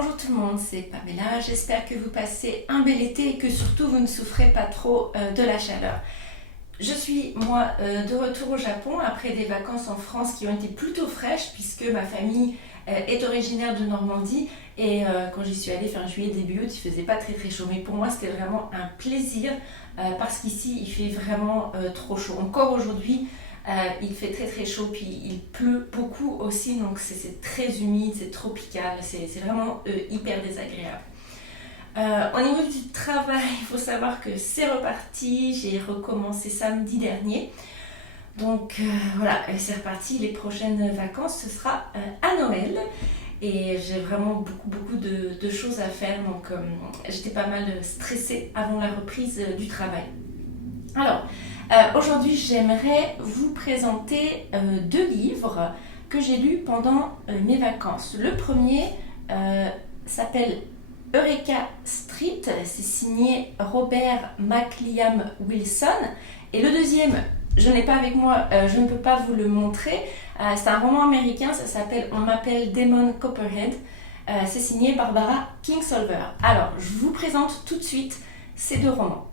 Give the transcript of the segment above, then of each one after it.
Bonjour tout le monde, c'est Pamela. J'espère que vous passez un bel été et que surtout vous ne souffrez pas trop de la chaleur. Je suis moi de retour au Japon après des vacances en France qui ont été plutôt fraîches puisque ma famille est originaire de Normandie et quand j'y suis allée fin juillet début août il faisait pas très chaud, mais pour moi c'était vraiment un plaisir parce qu'ici il fait vraiment trop chaud. Encore aujourd'hui il fait très chaud, puis il pleut beaucoup aussi, donc c'est très humide, c'est tropical, c'est vraiment hyper désagréable. Au niveau du travail, il faut savoir que c'est reparti, j'ai recommencé samedi dernier. Donc voilà, c'est reparti, les prochaines vacances, ce sera à Noël. Et j'ai vraiment beaucoup de choses à faire, donc j'étais pas mal stressée avant la reprise du travail. Alors, aujourd'hui, j'aimerais vous présenter deux livres que j'ai lus pendant mes vacances. Le premier s'appelle Eureka Street, c'est signé Robert McLiam Wilson. Et le deuxième, je ne l'ai pas avec moi, je ne peux pas vous le montrer. C'est un roman américain, ça s'appelle On m'appelle Damon Copperhead. C'est signé Barbara Kingsolver. Alors, je vous présente tout de suite ces deux romans.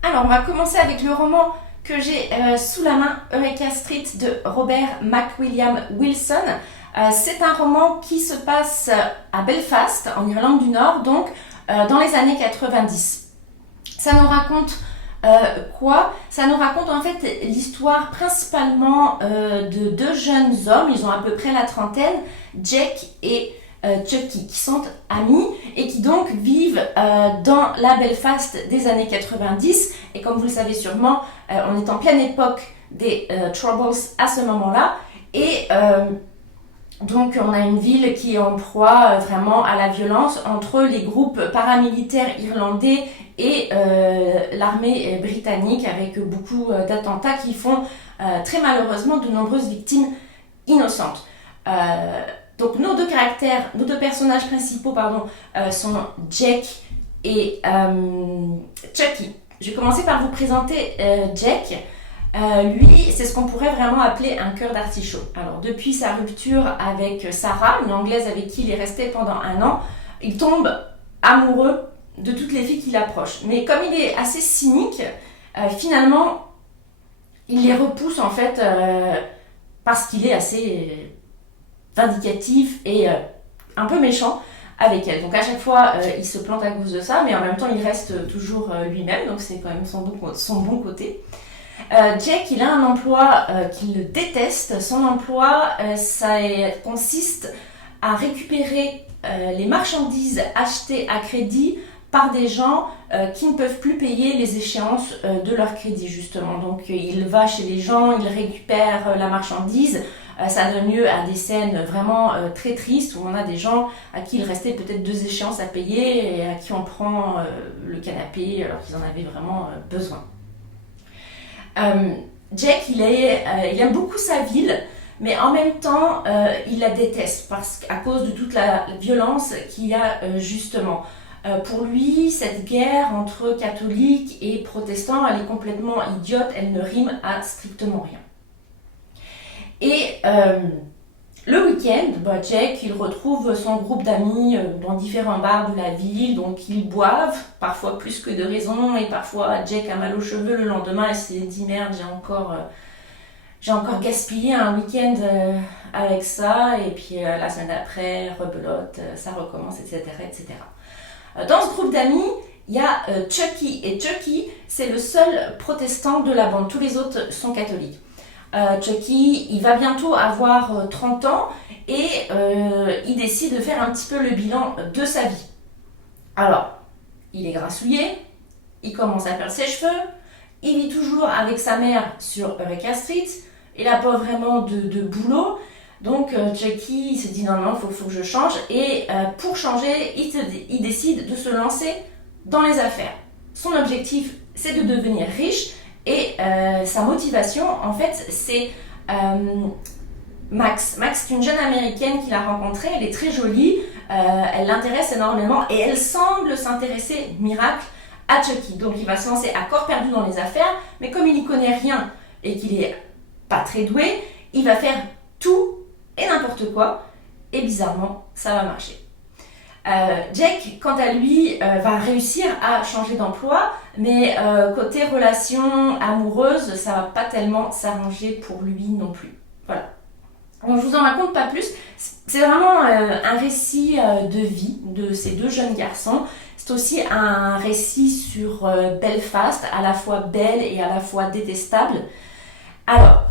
Alors, on va commencer avec le roman que j'ai sous la main, Eureka Street de Robert McWilliam Wilson. C'est un roman qui se passe à Belfast, en Irlande du Nord, donc dans les années 90. Ça nous raconte quoi? Ça nous raconte en fait l'histoire principalement de deux jeunes hommes, ils ont à peu près la trentaine, Jack et Chucky, qui sont amis et qui donc vivent dans la Belfast des années 90. Et comme vous le savez sûrement, on est en pleine époque des Troubles à ce moment-là. Et donc on a une ville qui est en proie vraiment à la violence entre les groupes paramilitaires irlandais et l'armée britannique, avec beaucoup d'attentats qui font très malheureusement de nombreuses victimes innocentes. Donc nos deux personnages principaux sont Jack et Chucky. Je vais commencer par vous présenter Jack. Lui, c'est ce qu'on pourrait vraiment appeler un cœur d'artichaut. Alors depuis sa rupture avec Sarah, une Anglaise avec qui il est resté pendant 1 an, il tombe amoureux de toutes les filles qui l'approchent. Mais comme il est assez cynique, finalement, il les repousse en fait parce qu'il est assez vindicatif et un peu méchant avec elle. Donc à chaque fois, il se plante à cause de ça, mais en même temps, il reste toujours lui-même, donc c'est quand même son bon côté. Jack, il a un emploi qu'il déteste. Son emploi, ça consiste à récupérer les marchandises achetées à crédit par des gens qui ne peuvent plus payer les échéances de leur crédit, justement. Donc il va chez les gens, il récupère la marchandise. Ça donne lieu à des scènes vraiment très tristes où on a des gens à qui il restait peut-être 2 échéances à payer et à qui on prend le canapé alors qu'ils en avaient vraiment besoin. Jack, il aime beaucoup sa ville, mais en même temps, il la déteste à cause de toute la violence qu'il y a justement. Pour lui, cette guerre entre catholiques et protestants, elle est complètement idiote, elle ne rime à strictement rien. Et le week-end, Jack, il retrouve son groupe d'amis dans différents bars de la ville, donc ils boivent, parfois plus que de raison, et parfois Jack a mal aux cheveux le lendemain et s'est dit merde, j'ai encore gaspillé un week-end avec ça, et puis la semaine d'après, rebelote, ça recommence, etc. Dans ce groupe d'amis, il y a Chucky, et Chucky, c'est le seul protestant de la bande, tous les autres sont catholiques. Chucky, il va bientôt avoir 30 ans et il décide de faire un petit peu le bilan de sa vie. Alors, il est grassouillé, il commence à perdre ses cheveux, il vit toujours avec sa mère sur Eureka Street, il n'a pas vraiment de boulot, donc Chucky il se dit non, il faut que je change, et pour changer, il décide de se lancer dans les affaires. Son objectif, c'est de devenir riche. Et sa motivation, en fait, c'est Max. Max, c'est une jeune américaine qu'il a rencontrée, elle est très jolie, elle l'intéresse énormément et elle semble s'intéresser, miracle, à Chucky. Donc il va se lancer à corps perdu dans les affaires, mais comme il n'y connaît rien et qu'il n'est pas très doué, il va faire tout et n'importe quoi et bizarrement, ça va marcher. Jake, quant à lui, va réussir à changer d'emploi, mais côté relation amoureuse, ça va pas tellement s'arranger pour lui non plus. Voilà. Donc, je vous en raconte pas plus. C'est vraiment un récit de vie de ces deux jeunes garçons. C'est aussi un récit sur Belfast, à la fois belle et à la fois détestable. Alors,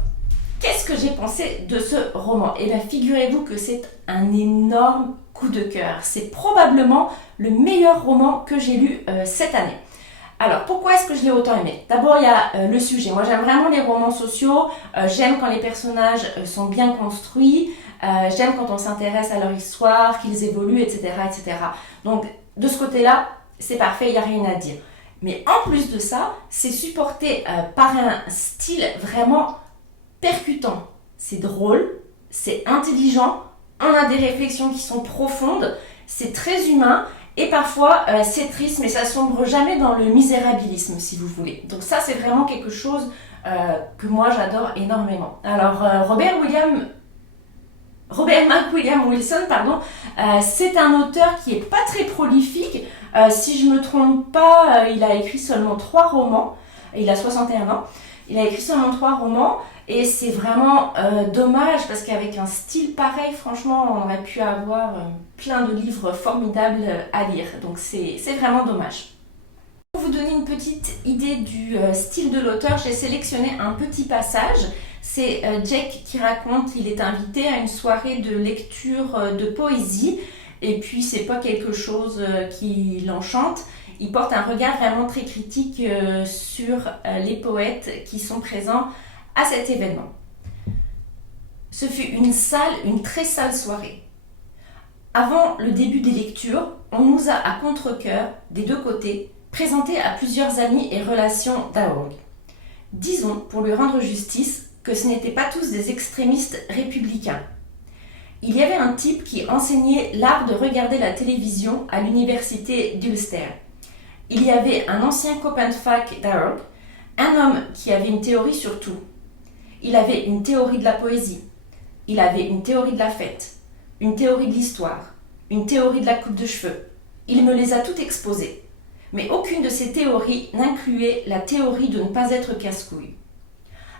qu'est-ce que j'ai pensé de ce roman? Eh bien, figurez-vous que c'est un énorme coup de cœur. C'est probablement le meilleur roman que j'ai lu cette année. Alors, pourquoi est-ce que je l'ai autant aimé? D'abord, il y a le sujet. Moi, j'aime vraiment les romans sociaux. J'aime quand les personnages sont bien construits. J'aime quand on s'intéresse à leur histoire, qu'ils évoluent, etc., etc. Donc, de ce côté-là, c'est parfait, il n'y a rien à dire. Mais en plus de ça, c'est supporté par un style vraiment percutant. C'est drôle, c'est intelligent, on a des réflexions qui sont profondes, c'est très humain et parfois c'est triste, mais ça sombre jamais dans le misérabilisme, si vous voulez. Donc ça, c'est vraiment quelque chose que moi j'adore énormément. Alors Robert McWilliam Wilson, c'est un auteur qui est pas très prolifique. Si je me trompe pas, il a écrit seulement 3 romans. Il a 61 ans. Il a écrit seulement 3 romans et c'est vraiment dommage parce qu'avec un style pareil, franchement, on aurait pu avoir plein de livres formidables à lire. Donc c'est vraiment dommage. Pour vous donner une petite idée du style de l'auteur, j'ai sélectionné un petit passage. C'est Jake qui raconte qu'il est invité à une soirée de lecture de poésie et puis c'est pas quelque chose qui l'enchante. Il porte un regard vraiment très critique sur les poètes qui sont présents à cet événement. Ce fut une très sale soirée. Avant le début des lectures, on nous a à contre-cœur, des deux côtés, présenté à plusieurs amis et relations d'Harold. Disons, pour lui rendre justice, que ce n'étaient pas tous des extrémistes républicains. Il y avait un type qui enseignait l'art de regarder la télévision à l'université d'Ulster. Il y avait un ancien copain de fac d'Harold, un homme qui avait une théorie sur tout. Il avait une théorie de la poésie, il avait une théorie de la fête, une théorie de l'histoire, une théorie de la coupe de cheveux. Il me les a toutes exposées. Mais aucune de ces théories n'incluait la théorie de ne pas être casse-couille.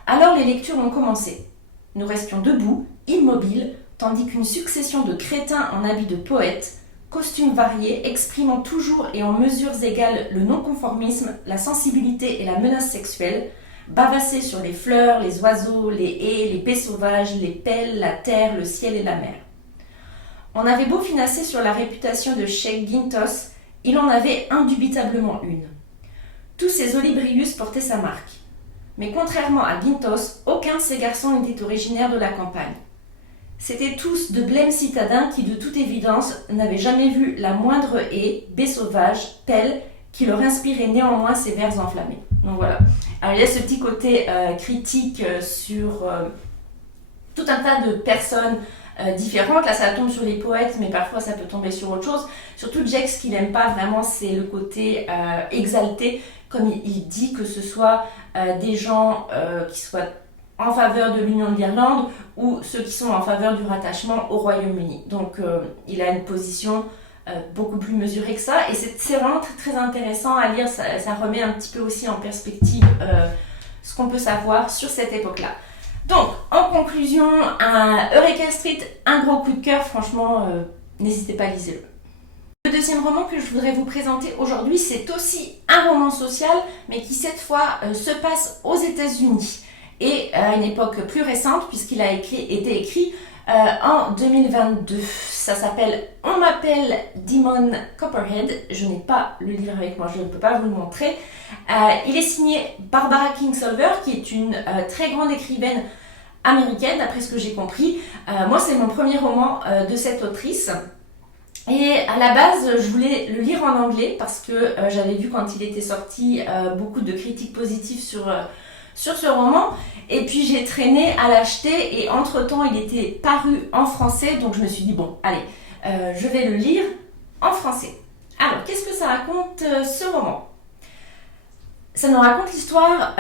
Alors les lectures ont commencé. Nous restions debout, immobiles, tandis qu'une succession de crétins en habits de poètes, costumes variés, exprimant toujours et en mesures égales le non-conformisme, la sensibilité et la menace sexuelle, bavassaient sur les fleurs, les oiseaux, les haies, les baies sauvages, les pelles, la terre, le ciel et la mer. On avait beau finasser sur la réputation de Sheikh Gintos, il en avait indubitablement une. Tous ces olibrius portaient sa marque. Mais contrairement à Gintos, aucun de ces garçons n'était originaire de la campagne. C'étaient tous de blêmes citadins qui, de toute évidence, n'avaient jamais vu la moindre haie, baie sauvage, pelle, qui leur inspirait néanmoins ces vers enflammés. Donc voilà. Alors il y a ce petit côté critique sur tout un tas de personnes différentes. Là, ça tombe sur les poètes, mais parfois ça peut tomber sur autre chose. Surtout Jake, ce qu'il n'aime pas vraiment, c'est le côté exalté, comme il dit, que ce soit des gens qui soient en faveur de l'union de l'Irlande ou ceux qui sont en faveur du rattachement au Royaume-Uni. Donc il a une position beaucoup plus mesurée que ça et c'est vraiment très, très intéressant à lire. Ça remet un petit peu aussi en perspective ce qu'on peut savoir sur cette époque-là. Donc, en conclusion, Eureka Street, un gros coup de cœur, franchement, n'hésitez pas à lisez-le. Le deuxième roman que je voudrais vous présenter aujourd'hui, c'est aussi un roman social, mais qui cette fois se passe aux États-Unis et à une époque plus récente, puisqu'il a été écrit en 2022. Ça s'appelle On m'appelle Demon Copperhead. Je n'ai pas le livre avec moi, je ne peux pas vous le montrer. Il est signé Barbara Kingsolver, qui est une très grande écrivaine américaine, d'après ce que j'ai compris. Moi, c'est mon premier roman de cette autrice. Et à la base, je voulais le lire en anglais parce que j'avais vu quand il était sorti beaucoup de critiques positives sur ce roman. Et puis j'ai traîné à l'acheter et entre-temps, il était paru en français. Donc je me suis dit, bon, allez, je vais le lire en français. Alors, qu'est-ce que ça raconte ce roman ? Ça nous raconte l'histoire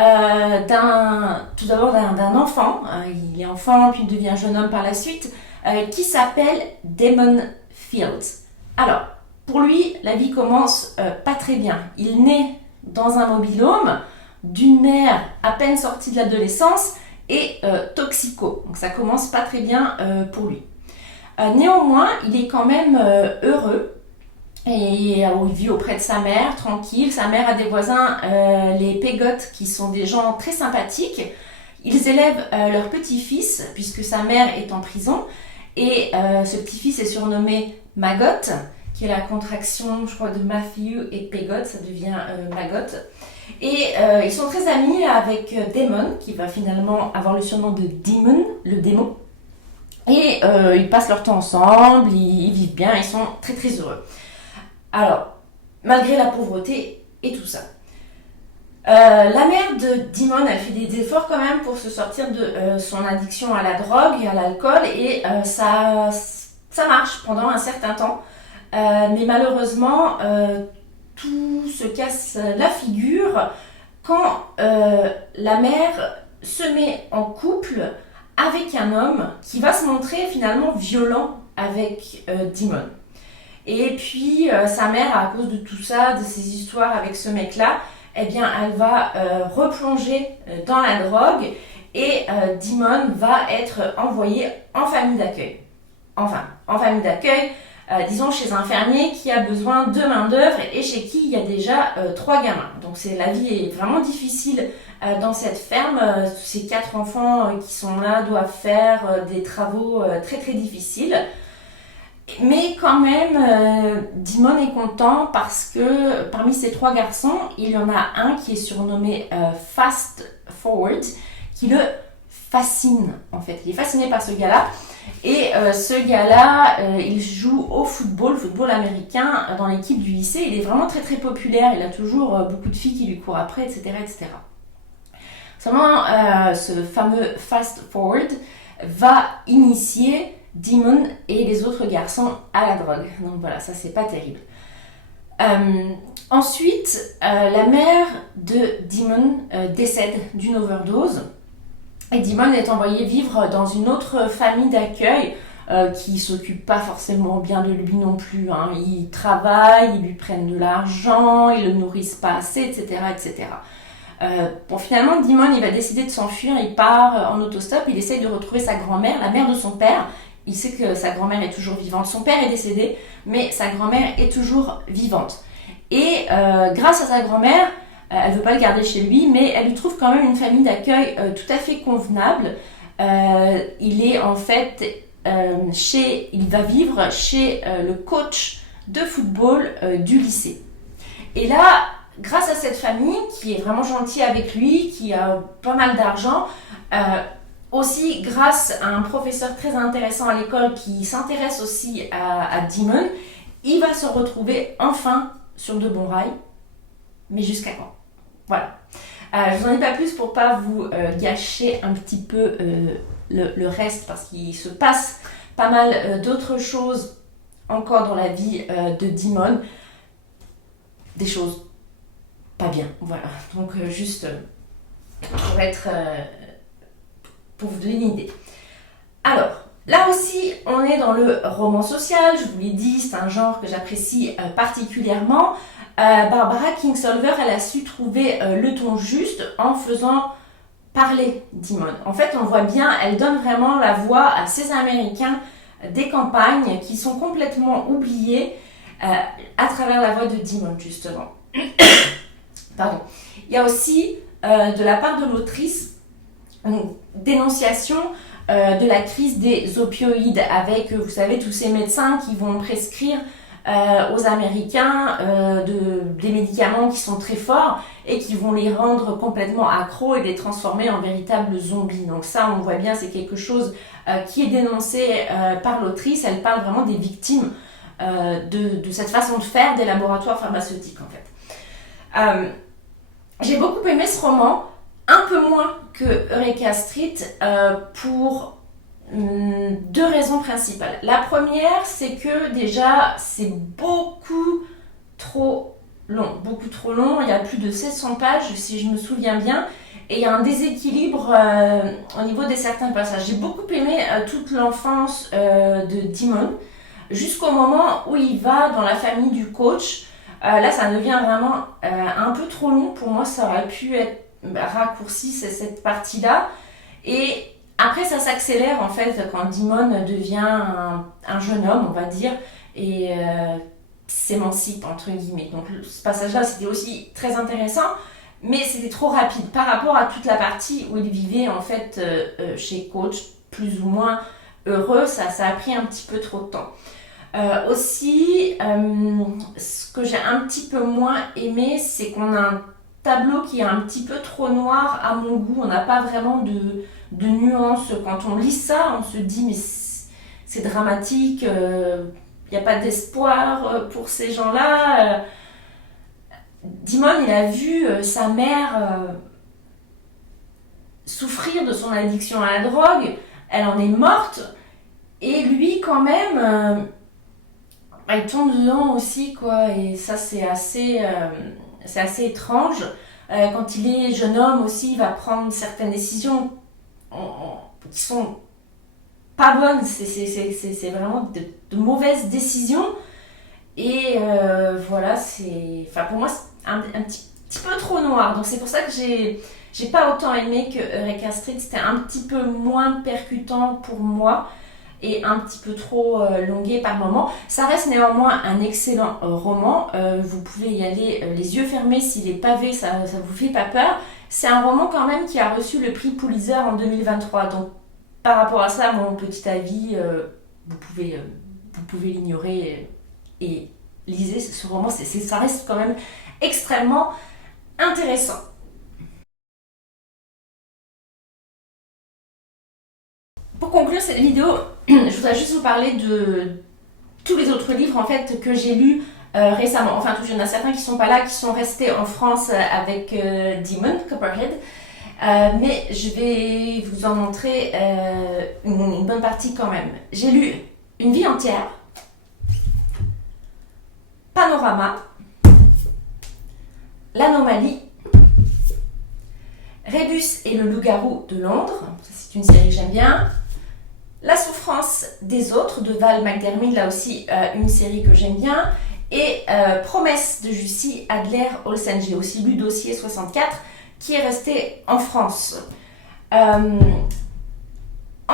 tout d'abord d'un enfant. Il est enfant, puis il devient jeune homme par la suite, qui s'appelle Damon Fields. Alors, pour lui, la vie commence pas très bien. Il naît dans un mobil-home d'une mère à peine sortie de l'adolescence et toxico. Donc ça commence pas très bien pour lui. Néanmoins, il est quand même heureux et il vit auprès de sa mère, tranquille. Sa mère a des voisins, les Pegott, qui sont des gens très sympathiques. Ils élèvent leur petit-fils, puisque sa mère est en prison. Et ce petit-fils est surnommé Maggot, qui est la contraction, je crois, de Matthew et Pegott, ça devient Maggot. Et ils sont très amis avec Damon, qui va finalement avoir le surnom de Demon, le démon. Et ils passent leur temps ensemble, ils vivent bien, ils sont très très heureux. Alors, malgré la pauvreté et tout ça, la mère de Demon, elle fait des efforts quand même pour se sortir de son addiction à la drogue et à l'alcool, et ça marche pendant un certain temps. Mais malheureusement, tout se casse la figure quand la mère se met en couple avec un homme qui va se montrer finalement violent avec Demon. Et puis sa mère, à cause de tout ça, de ces histoires avec ce mec-là, eh bien, elle va replonger dans la drogue et Demon va être envoyé en famille d'accueil. Enfin, en famille d'accueil, disons chez un fermier qui a besoin de main-d'œuvre et chez qui il y a déjà 3 gamins. Donc la vie est vraiment difficile dans cette ferme. Ces 4 enfants qui sont là doivent faire des travaux très très difficiles. Mais quand même, Demon est content parce que parmi ces 3 garçons, il y en a un qui est surnommé Fast Forward, qui le fascine en fait. Il est fasciné par ce gars-là. Et ce gars-là, il joue au football américain, dans l'équipe du lycée. Il est vraiment très très populaire, il a toujours beaucoup de filles qui lui courent après, etc. etc. Seulement, ce fameux Fast Forward va initier Demon et les autres garçons à la drogue. Donc voilà, ça c'est pas terrible. Ensuite, la mère de Demon décède d'une overdose. Et Demon est envoyé vivre dans une autre famille d'accueil qui s'occupe pas forcément bien de lui non plus. Hein. Ils travaillent, ils lui prennent de l'argent, ils le nourrissent pas assez, etc. etc. Bon, finalement, Demon il va décider de s'enfuir, il part en autostop, il essaye de retrouver sa grand-mère, la mère de son père. Il sait que sa grand-mère est toujours vivante. Son père est décédé, mais sa grand-mère est toujours vivante. Et grâce à sa grand-mère, elle ne veut pas le garder chez lui, mais elle lui trouve quand même une famille d'accueil tout à fait convenable. Il est en fait il va vivre chez le coach de football du lycée. Et là, grâce à cette famille qui est vraiment gentille avec lui, qui a pas mal d'argent, aussi grâce à un professeur très intéressant à l'école qui s'intéresse aussi à Demon, il va se retrouver enfin sur de bons rails. Mais jusqu'à quand? Voilà. Je vous en dis pas plus pour pas vous gâcher un petit peu le reste, parce qu'il se passe pas mal d'autres choses encore dans la vie de Demon. Des choses pas bien, voilà. Donc juste pour vous donner une idée. Alors, là aussi, on est dans le roman social, je vous l'ai dit, c'est un genre que j'apprécie particulièrement. Barbara Kingsolver, elle a su trouver le ton juste en faisant parler Demon. En fait, on voit bien, elle donne vraiment la voix à ces Américains des campagnes qui sont complètement oubliés à travers la voix de Demon, justement. Pardon. Il y a aussi, de la part de l'autrice, une dénonciation de la crise des opioïdes avec, vous savez, tous ces médecins qui vont prescrire aux Américains des médicaments qui sont très forts et qui vont les rendre complètement accros et les transformer en véritables zombies. Donc ça, on voit bien, c'est quelque chose qui est dénoncé par l'autrice. Elle parle vraiment des victimes de cette façon de faire des laboratoires pharmaceutiques, en fait. J'ai beaucoup aimé ce roman, un peu moins que Eureka Street, pour 2 raisons principales. La première, c'est que déjà, c'est beaucoup trop long. Il y a plus de 700 pages, si je me souviens bien. et il y a un déséquilibre au niveau des certains passages. J'ai beaucoup aimé toute l'enfance de Demon, jusqu'au moment où il va dans la famille du coach. Là, ça devient vraiment un peu trop long pour moi, ça aurait pu être raccourci cette partie-là. Et après, ça s'accélère en fait quand Demon devient un jeune homme, on va dire, et s'émancipe entre guillemets. Donc ce passage-là, c'était aussi très intéressant, mais c'était trop rapide par rapport à toute la partie où il vivait en fait chez coach, plus ou moins heureux. Ça a pris un petit peu trop de temps. Aussi, ce que j'ai un petit peu moins aimé, c'est qu'on a un tableau qui est un petit peu trop noir à mon goût. On n'a pas vraiment de nuances. Quand on lit ça, on se dit mais c'est dramatique, il n'y a pas d'espoir pour ces gens-là. Demon, il a vu sa mère souffrir de son addiction à la drogue, elle en est morte, et lui quand même, il tombe dedans aussi, quoi, et ça c'est assez étrange. Quand il est jeune homme aussi, il va prendre certaines décisions qui sont pas bonnes, c'est vraiment de mauvaises décisions. Et voilà, pour moi, c'est un petit peu trop noir. Donc c'est pour ça que j'ai pas autant aimé que Eureka Street. C'était un petit peu moins percutant pour moi et un petit peu trop longué par moment. Ça reste néanmoins un excellent roman. Vous pouvez y aller les yeux fermés. S'il est pavé, ça vous fait pas peur. C'est un roman quand même qui a reçu le prix Pulitzer en 2023. Donc par rapport à ça, mon petit avis, vous pouvez l'ignorer et lisez ce roman. Ça reste quand même extrêmement intéressant. Pour conclure cette vidéo, je voudrais juste vous parler de tous les autres livres en fait que j'ai lus récemment. Enfin, il y en a certains qui sont pas là, qui sont restés en France avec Demon, Copperhead. Mais je vais vous en montrer une bonne partie quand même. J'ai lu Une vie entière, Panorama, L'Anomalie, Rébus et le loup-garou de Londres, ça c'est une série que j'aime bien. La souffrance des autres de Val McDermid, là aussi une série que j'aime bien. Et Promesse de Jussi Adler-Olsen, j'ai aussi lu Dossier 64 qui est resté en France. En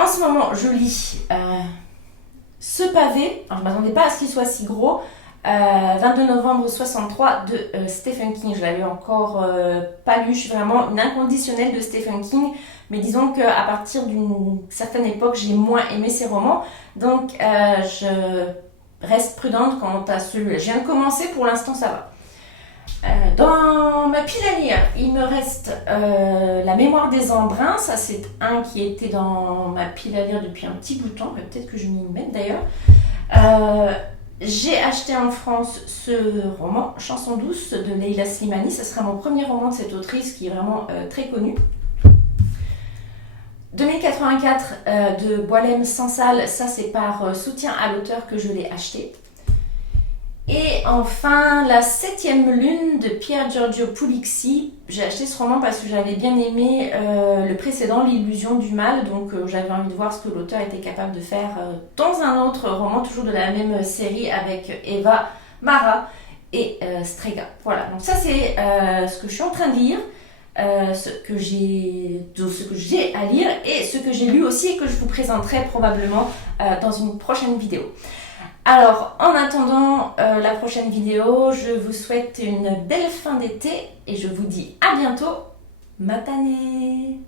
ce moment, je lis Ce pavé, alors je ne m'attendais pas à ce qu'il soit si gros, 22 novembre 63 de Stephen King. Je l'avais encore pas lu, je suis vraiment une inconditionnelle de Stephen King, mais disons qu'à partir d'une certaine époque, j'ai moins aimé ses romans, donc je reste prudente quant à celui-là. Je viens de commencer, pour l'instant ça va. Dans ma pile à lire, il me reste La mémoire des embruns. Ça c'est un qui était dans ma pile à lire depuis un petit bout de temps, peut-être que je m'y mette d'ailleurs. J'ai acheté en France ce roman, Chanson douce de Leila Slimani. Ce sera mon premier roman de cette autrice qui est vraiment très connue. 2084 de Boilem Sansal, ça c'est par soutien à l'auteur que je l'ai acheté. Et enfin, La 7e lune de Pier Giorgio Puglisi. J'ai acheté ce roman parce que j'avais bien aimé le précédent, L'illusion du mal, donc j'avais envie de voir ce que l'auteur était capable de faire dans un autre roman, toujours de la même série avec Eva Mara et Strega. Voilà, donc ça c'est ce que je suis en train de lire, ce que j'ai à lire et ce que j'ai lu aussi et que je vous présenterai probablement dans une prochaine vidéo. Alors, en attendant la prochaine vidéo, je vous souhaite une belle fin d'été et je vous dis à bientôt. Matane!